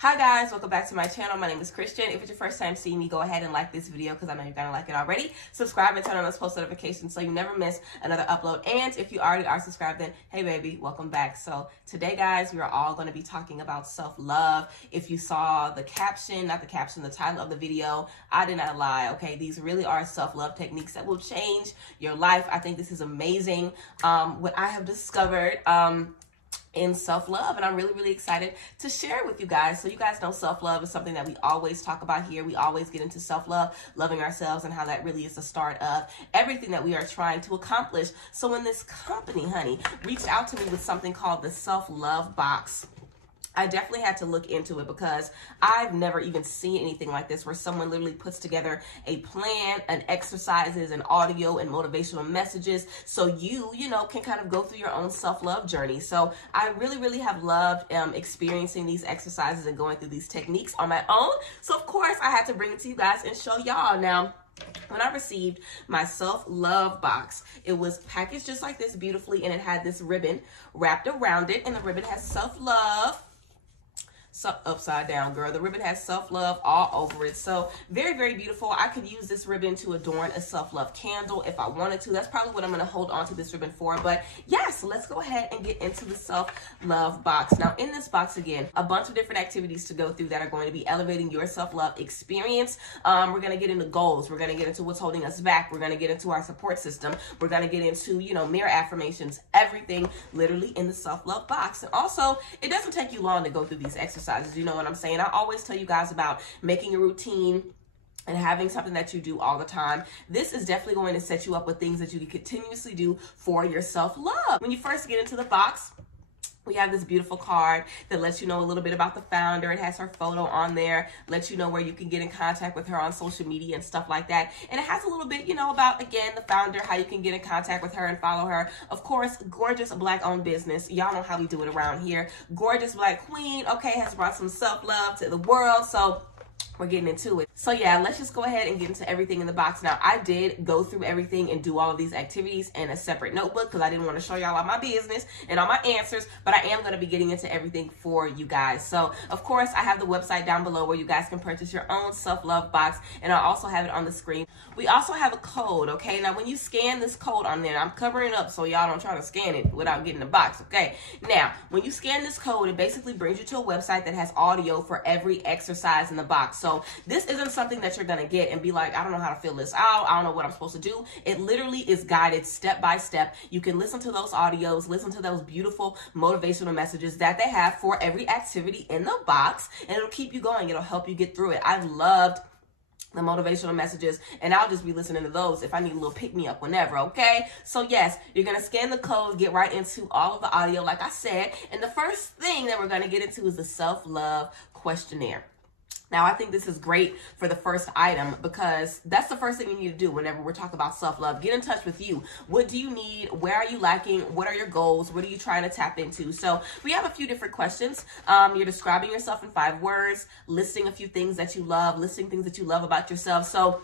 Hi guys, welcome back to my channel. My name is Christian. If it's your first time seeing me, go ahead and like this video because I know you're gonna like it already. Subscribe and turn on those post notifications so you never miss another upload. And if you already are subscribed, then hey baby, welcome back. So today guys, we are all gonna be talking about self-love. If you saw the caption, not the caption, the title of the video, I did not lie, okay? These really are self-love techniques that will change your life. I think this is amazing. What I have discovered, in self-love, and I'm really excited to share it with you guys. So you guys know self-love is something that we always talk about here. We always get into self-love, loving ourselves, and how that really is the start of everything that we are trying to accomplish. So when this company, honey, reached out to me with something called the self-love box, I definitely had to look into it because I've never even seen anything like this where someone literally puts together a plan and exercises and audio and motivational messages so you know, can kind of go through your own self-love journey. So I really have loved experiencing these exercises and going through these techniques on my own. So of course I had to bring it to you guys and show y'all. Now, when I received my self-love box, it was packaged just like this beautifully, and it had this ribbon wrapped around it, and the ribbon has self-love. So upside down, girl. The ribbon has self-love all over it. So very beautiful. I could use this ribbon to adorn a self-love candle if I wanted to. That's probably what I'm going to hold on to this ribbon for. But yes, let's go ahead and get into the self-love box. Now in this box, again, a bunch of different activities to go through that are going to be elevating your self-love experience. We're going to get into goals. We're going to get into what's holding us back. We're going to get into our support system. We're going to get into, you know, mirror affirmations, everything literally in the self-love box. And also, it doesn't take you long to go through these exercises. You know what I'm saying? I always tell you guys about making a routine and having something that you do all the time. This is definitely going to set you up with things that you can continuously do for your self-love. When you first get into the box, we have this beautiful card that lets you know a little bit about the founder. It has her photo on there, lets you know where you can get in contact with her on social media and stuff like that. And it has a little bit, you know, about, again, the founder, how you can get in contact with her and follow her. Of course, gorgeous Black-owned business. Y'all know how we do it around here. Gorgeous Black queen, okay, has brought some self-love to the world. So we're getting into it. So yeah, let's just go ahead and get into everything in the box. Now, I did go through everything and do all of these activities in a separate notebook because I didn't want to show y'all all my business and all my answers, but I am going to be getting into everything for you guys. So of course, I have the website down below where you guys can purchase your own self-love box, and I also have it on the screen. We also have a code, okay? Now, when you scan this code on there, I'm covering it up so y'all don't try to scan it without getting the box, okay? Now, when you scan this code, it basically brings you to a website that has audio for every exercise in the box. So this isn't something that you're going to get and be like, I don't know how to fill this out. I don't know what I'm supposed to do. It literally is guided step by step. You can listen to those audios, listen to those beautiful motivational messages that they have for every activity in the box, and it'll keep you going. It'll help you get through it. I've loved the motivational messages, and I'll just be listening to those if I need a little pick-me-up whenever, okay? So yes, you're going to scan the code, get right into all of the audio like I said, and the first thing that we're going to get into is the self-love questionnaire. Now, I think this is great for the first item because that's the first thing you need to do whenever we're talking about self-love. Get in touch with you. What do you need? Where are you lacking? What are your goals? What are you trying to tap into? So we have a few different questions. You're describing yourself in 5 words, listing a few things that you love, listing things that you love about yourself. So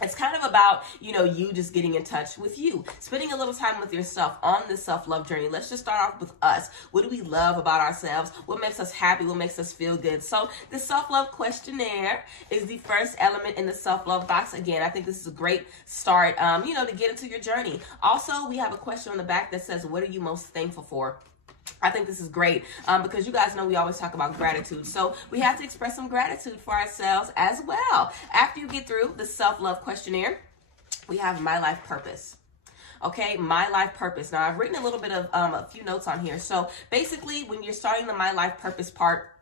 it's kind of about, you know, you just getting in touch with you, spending a little time with yourself on this self-love journey. Let's just start off with us. What do we love about ourselves? What makes us happy? What makes us feel good? So the self-love questionnaire is the first element in the self-love box. Again, I think this is a great start, you know, to get into your journey. Also, we have a question on the back that says, what are you most thankful for? I think this is great because you guys know we always talk about gratitude. So we have to express some gratitude for ourselves as well. After you get through the self-love questionnaire, we have my life purpose. Okay, my life purpose. Now, I've written a little bit of a few notes on here. So basically, when you're starting the my life purpose part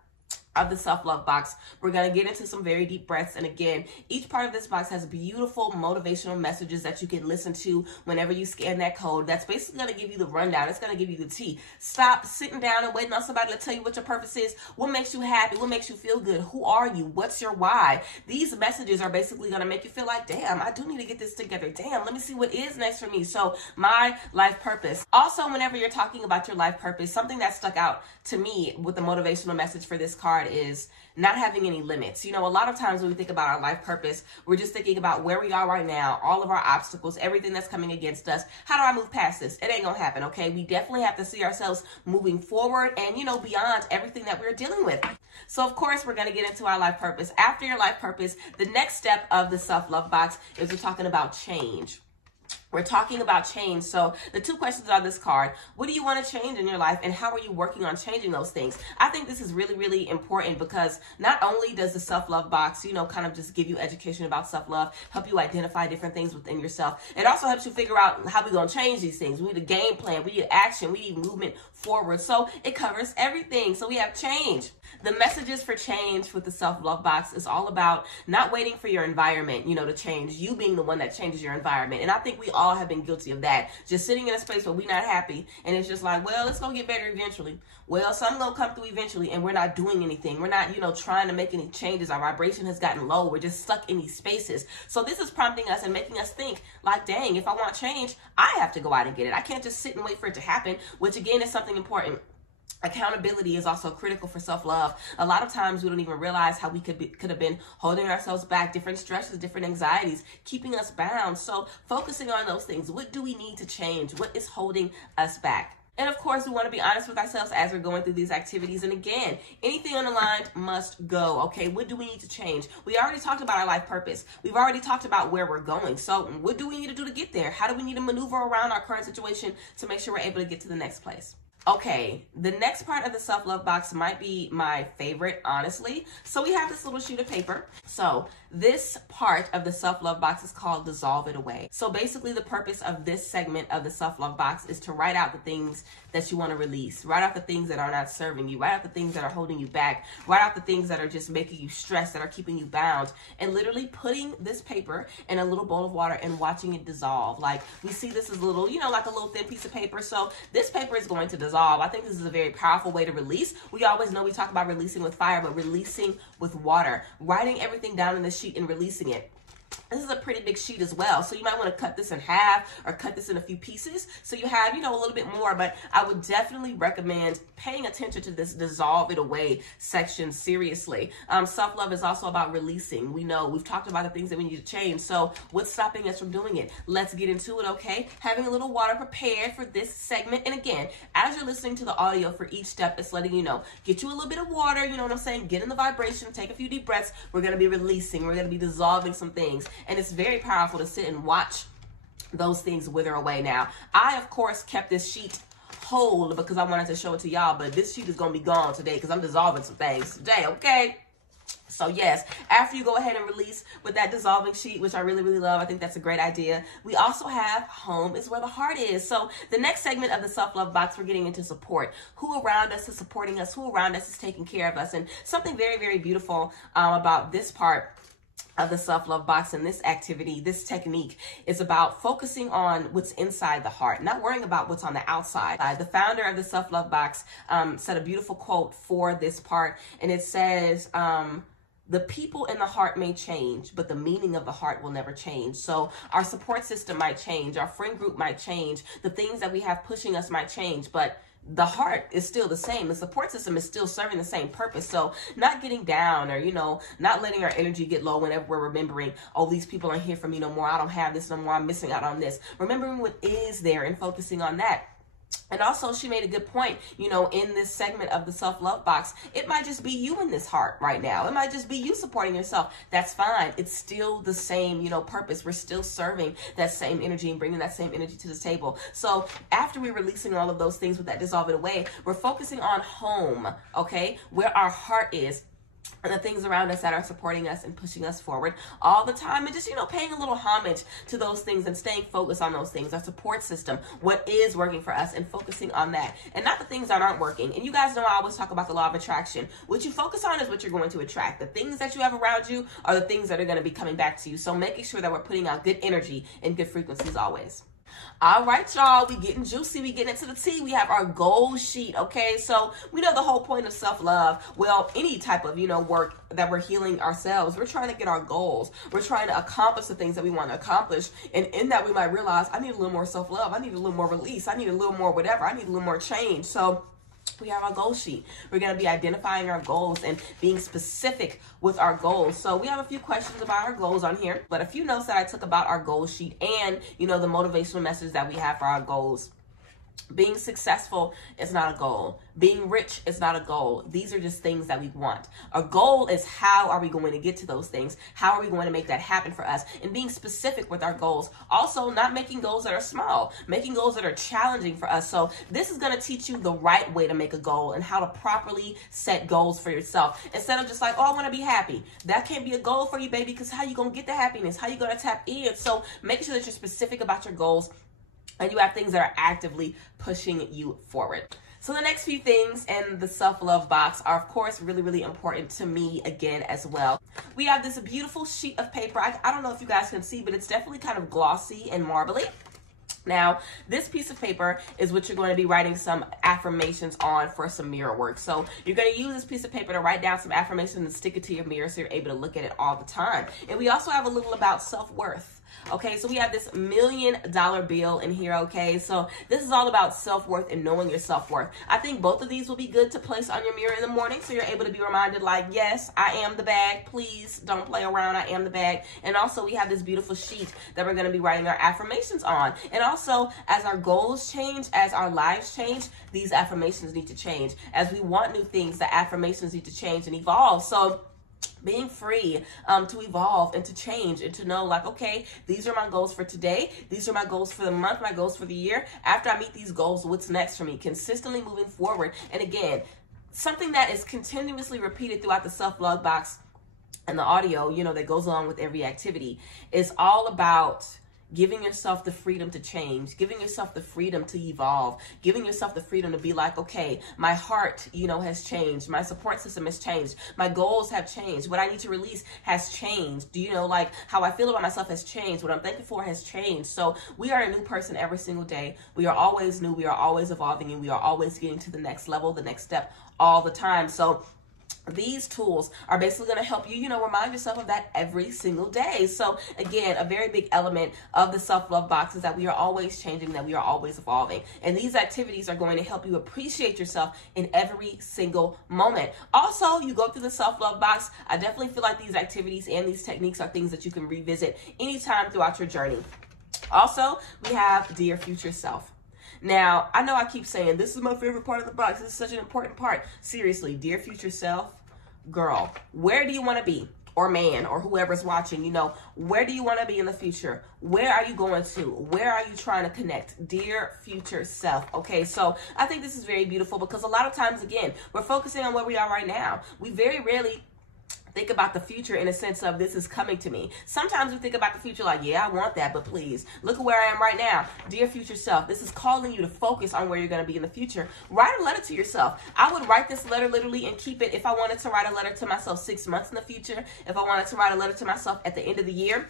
of the self-love box, we're going to get into some very deep breaths. And again, each part of this box has beautiful motivational messages that you can listen to whenever you scan that code. That's basically going to give you the rundown. It's going to give you the tea. Stop sitting down and waiting on somebody to tell you what your purpose is. What makes you happy? What makes you feel good? Who are you? What's your why? These messages are basically going to make you feel like, damn, I do need to get this together. Damn, let me see what is next for me. So my life purpose. Also, whenever you're talking about your life purpose, something that stuck out to me with the motivational message for this card card is not having any limits. You know, a lot of times when we think about our life purpose, we're just thinking about where we are right now, all of our obstacles, everything that's coming against us. How do I move past this? It ain't gonna happen, okay? We definitely have to see ourselves moving forward and, you know, beyond everything that we're dealing with. So of course, we're gonna get into our life purpose. After your life purpose, the next step of the self-love box is we're talking about change. We're talking about change. So the two questions on this card: what do you want to change in your life, and how are you working on changing those things? I think this is really, really important, because not only does the self-love box, you know, kind of just give you education about self-love, help you identify different things within yourself, it also helps you figure out how we're going to change these things. We need a game plan, we need action, we need movement forward. So it covers everything. So we have change. The messages for change with the self-love box is all about not waiting for your environment, you know, to change. You being the one that changes your environment. And I think we all have been guilty of that. Just sitting in a space where we're not happy, and it's just like, well, it's going to get better eventually. Well, something's going to come through eventually, and we're not doing anything. We're not, you know, trying to make any changes. Our vibration has gotten low. We're just stuck in these spaces. So this is prompting us and making us think like, dang, if I want change, I have to go out and get it. I can't just sit and wait for it to happen, which again is something important. Accountability is also critical for self-love. A lot of times we don't even realize how we could have been holding ourselves back, different stresses, different anxieties, keeping us bound. So focusing on those things. What do we need to change? What is holding us back? And of course, we want to be honest with ourselves as we're going through these activities. And again, anything unaligned must go. Okay, what do we need to change? We already talked about our life purpose. We've already talked about where we're going. So what do we need to do to get there? How do we need to maneuver around our current situation to make sure we're able to get to the next place? Okay, the next part of the self-love box might be my favorite, honestly. So we have this little sheet of paper. So this part of the self-love box is called Dissolve It Away. So basically the purpose of this segment of the self-love box is to write out the things that you want to release. Write out the things that are not serving you. Write out the things that are holding you back. Write out the things that are just making you stressed, that are keeping you bound. And literally putting this paper in a little bowl of water and watching it dissolve. Like we see this as a little, you know, like a little thin piece of paper. So this paper is going to dissolve. I think this is a very powerful way to release. We always know we talk about releasing with fire, but releasing with water. Writing everything down in the sheet and releasing it. This is a pretty big sheet as well, so you might want to cut this in half or cut this in a few pieces so you have, you know, a little bit more. But I would definitely recommend paying attention to this Dissolve It Away section seriously. Self-love is also about releasing. We know we've talked about the things that we need to change, so what's stopping us from doing it? Let's get into it, okay? Having a little water prepared for this segment. And again, as you're listening to the audio for each step, it's letting you know, get you a little bit of water, you know what I'm saying? Get in the vibration, take a few deep breaths. We're going to be releasing. We're going to be dissolving some things. And it's very powerful to sit and watch those things wither away. Now, I, of course, kept this sheet whole because I wanted to show it to y'all, but this sheet is going to be gone today because I'm dissolving some things today, okay? So yes, after you go ahead and release with that dissolving sheet, which I really, really love, I think that's a great idea. We also have home is where the heart is. So the next segment of the self-love box, we're getting into support. Who around us is supporting us? Who around us is taking care of us? And something very, very beautiful about this part of the self-love box and this activity, this technique is about focusing on what's inside the heart, not worrying about what's on the outside. The founder of the self-love box said a beautiful quote for this part, and it says, the people in the heart may change, but the meaning of the heart will never change. So our support system might change, our friend group might change, the things that we have pushing us might change, but the heart is still the same. The support system is still serving the same purpose. So not getting down or, you know, not letting our energy get low whenever we're remembering, oh, these people aren't here for me no more. I don't have this no more. I'm missing out on this. Remembering what is there and focusing on that. And also, she made a good point, you know, in this segment of the self-love box, it might just be you in this heart right now. It might just be you supporting yourself. That's fine. It's still the same, you know, purpose. We're still serving that same energy and bringing that same energy to the table. So after we're releasing all of those things with that Dissolve It Away, we're focusing on home, okay, where our heart is. And the things around us that are supporting us and pushing us forward all the time, and just, you know, paying a little homage to those things and staying focused on those things, our support system, what is working for us, and focusing on that and not the things that aren't working. And you guys know I always talk about the law of attraction. What you focus on is what you're going to attract. The things that you have around you are the things that are going to be coming back to you. So making sure that we're putting out good energy and good frequencies always. All right, y'all, we getting juicy. We getting into the tea. We have our goal sheet, okay? So we know the whole point of self-love. Well, any type of, you know, work that we're healing ourselves, we're trying to get our goals. We're trying to accomplish the things that we want to accomplish. And in that, we might realize, I need a little more self-love. I need a little more release. I need a little more whatever. I need a little more change. So we have our goal sheet. We're going to be identifying our goals and being specific with our goals. So we have a few questions about our goals on here, but a few notes that I took about our goal sheet and, you know, the motivational message that we have for our goals. Being successful is not a goal. Being rich is not a goal. These are just things that we want. A goal is how are we going to get to those things? How are we going to make that happen for us? And being specific with our goals. Also, not making goals that are small, making goals that are challenging for us. So this is going to teach you the right way to make a goal and how to properly set goals for yourself. Instead of just like, oh, I want to be happy. That can't be a goal for you, baby, because how you going to get the happiness? How you going to tap in? So making sure that you're specific about your goals and you have things that are actively pushing you forward. So the next few things in the self-love box are, of course, really, really important to me again as well. We have this beautiful sheet of paper. I don't know if you guys can see, but it's definitely kind of glossy and marbly. Now, this piece of paper is what you're going to be writing some affirmations on for some mirror work. So you're going to use this piece of paper to write down some affirmations and stick it to your mirror so you're able to look at it all the time. And we also have a little about self-worth. Okay, so we have this $1 million bill in here, okay? So this is all about self-worth and knowing your self-worth. I think both of these will be good to place on your mirror in the morning so you're able to be reminded like, yes, I am the bag. Please don't play around. I am the bag. And also we have this beautiful sheet that we're going to be writing our affirmations on. And also as our goals change, as our lives change, these affirmations need to change. As we want new things, the affirmations need to change and evolve. So being free to evolve and to change and to know like, okay, these are my goals for today. These are my goals for the month, my goals for the year. After I meet these goals, what's next for me? Consistently moving forward. And again, something that is continuously repeated throughout the self-love box and the audio, you know, that goes along with every activity is all about giving yourself the freedom to change, giving yourself the freedom to evolve, giving yourself the freedom to be like, okay, my heart, you know, has changed. My support system has changed. My goals have changed. What I need to release has changed. Do you know, like how I feel about myself has changed. What I'm thankful for has changed. So we are a new person every single day. We are always new. We are always evolving and we are always getting to the next level, the next step all the time. So these tools are basically going to help you, you know, remind yourself of that every single day. So again, a very big element of the self-love box is that we are always changing, that we are always evolving. And these activities are going to help you appreciate yourself in every single moment. Also, you go through the self-love box. I definitely feel like these activities and these techniques are things that you can revisit anytime throughout your journey. Also, we have Dear Future Self. Now, I know I keep saying this is my favorite part of the box. This is such an important part. Seriously, dear future self, girl, where do you want to be? Or man, or whoever's watching, you know, where do you want to be in the future? Where are you going to? Where are you trying to connect? Dear future self. Okay, so I think this is very beautiful because a lot of times, again, we're focusing on where we are right now. We very rarely think about the future in a sense of this is coming to me. Sometimes we think about the future like, yeah, I want that, but please, look at where I am right now. Dear future self, this is calling you to focus on where you're going to be in the future. Write a letter to yourself. I would write this letter literally and keep it if I wanted to write a letter to myself 6 months in the future, if I wanted to write a letter to myself at the end of the year.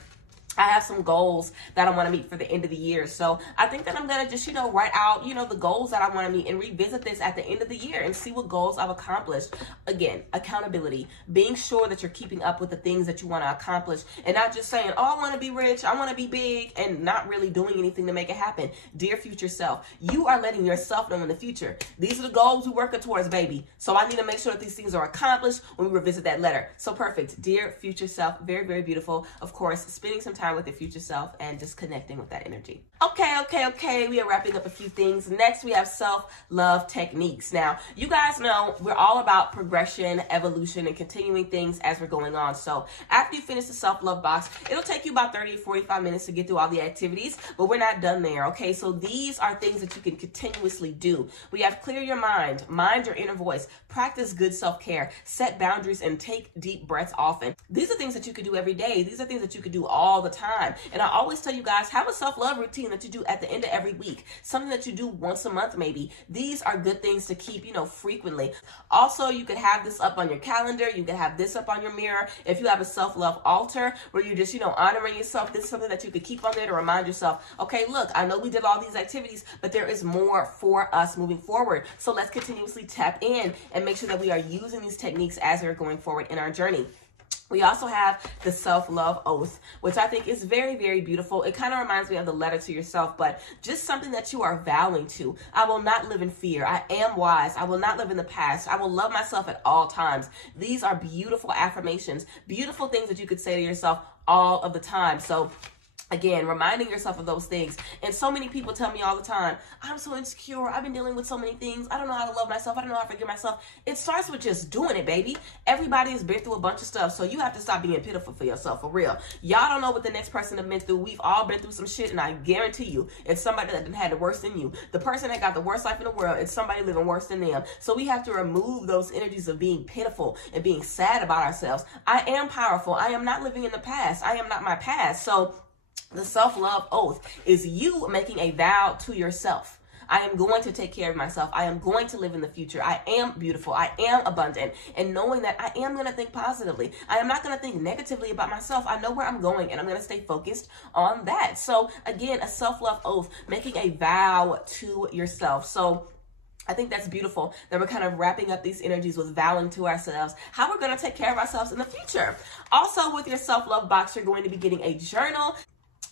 I have some goals that I want to meet for the end of the year. So I think that I'm going to just, you know, write out, you know, the goals that I want to meet and revisit this at the end of the year and see what goals I've accomplished. Again, accountability, being sure that you're keeping up with the things that you want to accomplish and not just saying, oh, I want to be rich, I want to be big, and not really doing anything to make it happen. Dear future self, you are letting yourself know in the future. These are the goals we're working towards, baby. So I need to make sure that these things are accomplished when we revisit that letter. So perfect. Dear future self, very, very beautiful. Of course, spending some time with your future self and just connecting with that energy. Okay. We are wrapping up a few things. Next, we have self-love techniques. Now, you guys know we're all about progression, evolution, and continuing things as we're going on. So after you finish the self-love box, it'll take you about 30 to 45 minutes to get through all the activities, but we're not done there. Okay, so these are things that you can continuously do. We have clear your mind your inner voice, practice good self-care, set boundaries, and take deep breaths often. These are things that you could do every day. These are things that you could do all the time. And I always tell you guys, have a self-love routine that you do at the end of every week, something that you do once a month maybe. These are good things to keep, you know, frequently. Also, you could have this up on your calendar. You could have this up on your mirror. If you have a self-love altar where you're just, you know, honoring yourself, this is something that you could keep on there to remind yourself, okay, look, I know we did all these activities, but there is more for us moving forward. So let's continuously tap in and make sure that we are using these techniques as we're going forward in our journey. We also have the self-love oath, which I think is very, very beautiful. It kind of reminds me of the letter to yourself, but just something that you are vowing to. I will not live in fear. I am wise. I will not live in the past. I will love myself at all times. These are beautiful affirmations, beautiful things that you could say to yourself all of the time. So again, reminding yourself of those things. And so many people tell me all the time, I'm so insecure. I've been dealing with so many things. I don't know how to love myself. I don't know how to forgive myself. It starts with just doing it, baby. Everybody has been through a bunch of stuff. So you have to stop being pitiful for yourself, for real. Y'all don't know what the next person has been through. We've all been through some shit. And I guarantee you, it's somebody that had it worse than you. The person that got the worst life in the world, it's somebody living worse than them. So we have to remove those energies of being pitiful and being sad about ourselves. I am powerful. I am not living in the past. I am not my past. So the self-love oath is you making a vow to yourself. I am going to take care of myself. I am going to live in the future. I am beautiful. I am abundant. And knowing that I am going to think positively. I am not going to think negatively about myself. I know where I'm going and I'm going to stay focused on that. So again, a self-love oath, making a vow to yourself. So I think that's beautiful that we're kind of wrapping up these energies with vowing to ourselves how we're going to take care of ourselves in the future. Also, with your self-love box, you're going to be getting a journal.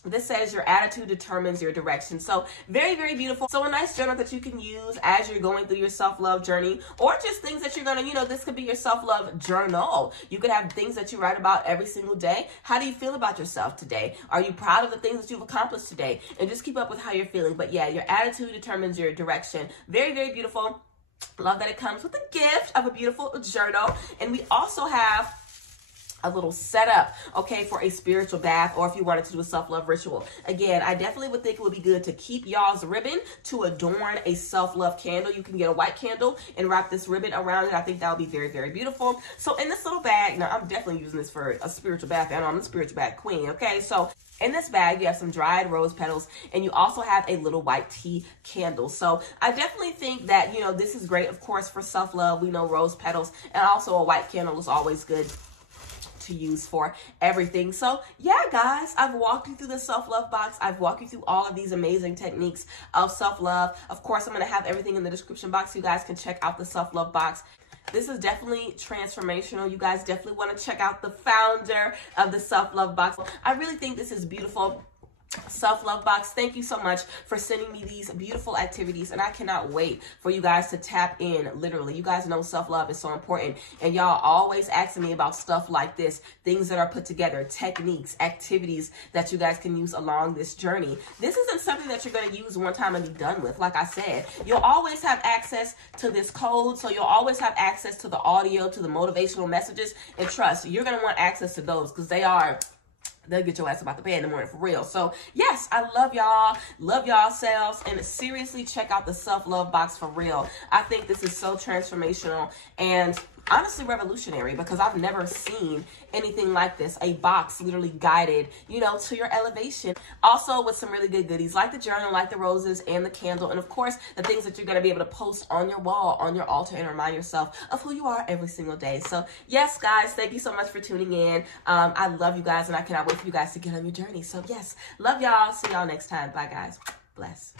This says your attitude determines your direction. So very, very beautiful. So a nice journal that you can use as you're going through your self-love journey, or just things that you're going to, this could be your self-love journal. You could have things that you write about every single day. How do you feel about yourself today? Are you proud of the things that you've accomplished today? And just keep up with how you're feeling. But yeah, your attitude determines your direction. Very, very beautiful. Love that it comes with a gift of a beautiful journal. And we also have a little setup, okay, for a spiritual bath, or if you wanted to do a self-love ritual. Again, I definitely would think it would be good to keep y'all's ribbon to adorn a self-love candle. You can get a white candle and wrap this ribbon around it. I think that would be very, very beautiful. So in this little bag, now I'm definitely using this for a spiritual bath. I know I'm a spiritual bath queen, okay? So in this bag, you have some dried rose petals, and you also have a little white tea candle. So I definitely think that, this is great, of course, for self-love. We know rose petals, and also a white candle is always good to use for everything. So yeah, guys, I've walked you through the self-love box. I've walked you through all of these amazing techniques of self-love. Of course, I'm going to have everything in the description box. You guys can check out the self-love box. This is definitely transformational. You guys definitely want to check out the founder of the self-love box. I really think this is beautiful. Self-love box, thank you so much for sending me these beautiful activities, and I cannot wait for you guys to tap in. Literally, you guys know self-love is so important, and y'all always asking me about stuff like this, things that are put together, techniques, activities that you guys can use along this journey. This isn't something that you're going to use one time and be done with. Like I said, you'll always have access to this code, so you'll always have access to the audio, to the motivational messages, and trust, you're going to want access to those because they'll get your ass about the bed in the morning for real. So yes, I love y'all. Love y'all selves. And seriously, check out the self-love box for real. I think this is so transformational and honestly revolutionary, because I've never seen anything like this. A box literally guided, to your elevation. Also with some really good goodies like the journal, like the roses and the candle. And of course, the things that you're going to be able to post on your wall, on your altar, and remind yourself of who you are every single day. So yes, guys, thank you so much for tuning in. I love you guys, and I cannot wait for you guys to get on your journey. So yes, love y'all. See y'all next time. Bye, guys. Bless.